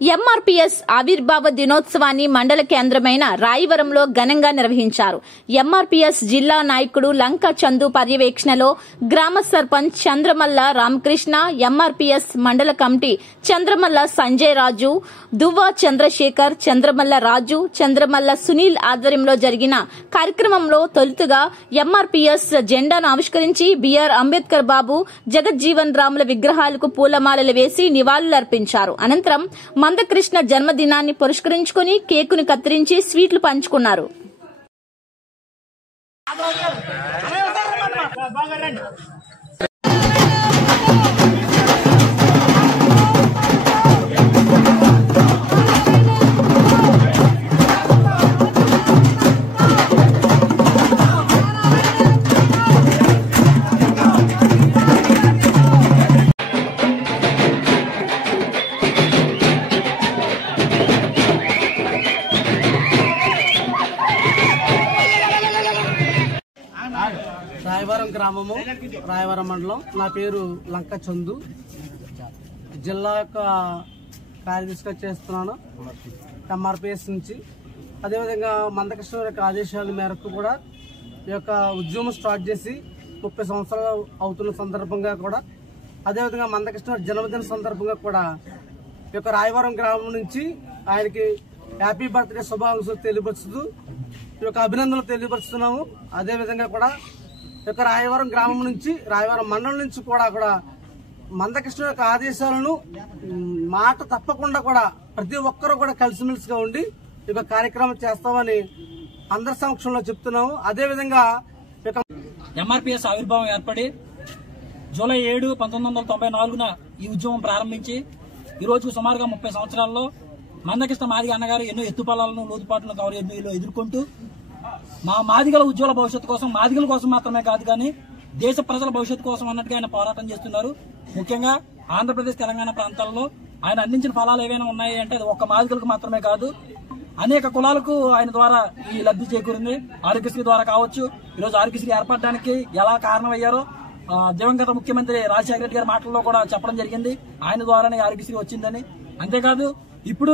MRPS ఆవిర్భావ దినోత్సవాన్ని మండల కేంద్రమైన రాయవరంలో ఘనంగా నిర్వహించారు. ఎంఆర్పీఎస్ జిల్లా నాయకుడు లంక చందు పర్యవేక్షణలో గ్రామ సర్పంచ్ చంద్రమల్ల రామకృష్ణ, ఎంఆర్పీఎస్ మండల కమిటీ చంద్రమల్ల సంజయ్ రాజు, దువ్వా చంద్రశేఖర్, చంద్రమల్ల రాజు, చంద్రమల్ల సునీల్ ఆధ్వర్యంలో జరిగిన కార్యక్రమంలో తొలుతగా ఎంఆర్పీఎస్ జెండాను ఆవిష్కరించి బిఆర్ అంబేద్కర్ బాబు, జగజ్జీవన్ రాముల విగ్రహాలకు పూలమాలలు వేసి నివాళులర్పించారు. అనంతరం మందకృష్ణ జన్మదినాన్ని పురస్కరించుకుని కేకును కత్తిరించి స్వీట్లు పంచుకున్నారు. రాయవరం గ్రామము, రాయవరం మండలం. నా పేరు లంక చందు. జిల్లా యొక్క కార్యదర్శిగా చేస్తున్నాను ఎంఆర్పీఎస్ నుంచి. అదేవిధంగా మందకృష్ణ యొక్క ఆదేశాల మేరకు కూడా ఈ యొక్క ఉద్యమం స్టార్ట్ చేసి 30 సంవత్సరాలు అవుతున్న సందర్భంగా కూడా, అదేవిధంగా మందకృష్ణ జన్మదిన సందర్భంగా కూడా ఈ యొక్క రాయవరం గ్రామం నుంచి ఆయనకి హ్యాపీ బర్త్డే శుభాకాంక్షలు తెలియపరుస్తూ ఈ యొక్క అభినందనలు తెలియపరుస్తున్నాము. అదేవిధంగా కూడా ఈ యొక్క రాయవరం గ్రామం నుంచి, రాయవరం మండలం నుంచి కూడా మందకృష్ణ యొక్క ఆదేశాలను మాట తప్పకుండా కూడా ప్రతి ఒక్కరూ కూడా కలిసిమెలిసిగా ఉండి ఈ యొక్క కార్యక్రమం చేస్తామని అందరి సమక్షంలో చెప్తున్నాము. అదేవిధంగా ఎంఆర్పీఎస్ ఆవిర్భావం ఏర్పడి జూలై 7, 1994 ఈ ఉద్యమం ప్రారంభించి ఈ రోజు సుమారుగా 30 సంవత్సరాల్లో మందకృష్ణ మాదిగ అన్నగారు ఎన్నో ఎత్తుపల్లాలను, లోతుపాట్లను ఎదుర్కొంటూ మా మాదిగల ఉజ్వల భవిష్యత్తు కోసం, మాదిగల కోసం మాత్రమే కాదు కానీ దేశ ప్రజల భవిష్యత్తు కోసం అన్నట్టుగా ఆయన పోరాటం చేస్తున్నారు. ముఖ్యంగా ఆంధ్రప్రదేశ్, తెలంగాణ ప్రాంతాల్లో ఆయన అందించిన ఫలాలు ఏవైనా ఉన్నాయి అంటే అది ఒక్క మాదిగలకు మాత్రమే కాదు, అనేక కులాలకు ఆయన ద్వారా ఈ లబ్ధి చేకూరింది. ఆరోగ్యశ్రీ ద్వారా కావచ్చు, ఈరోజు ఆరోగ్యశ్రీ ఏర్పడడానికి ఎలా కారణమయ్యారో దివంగత ముఖ్యమంత్రి రాజశేఖర రెడ్డి గారి మాటల్లో కూడా చెప్పడం జరిగింది. ఆయన ద్వారానే ఆరోగ్యశ్రీ వచ్చిందని. అంతేకాదు ఇప్పుడు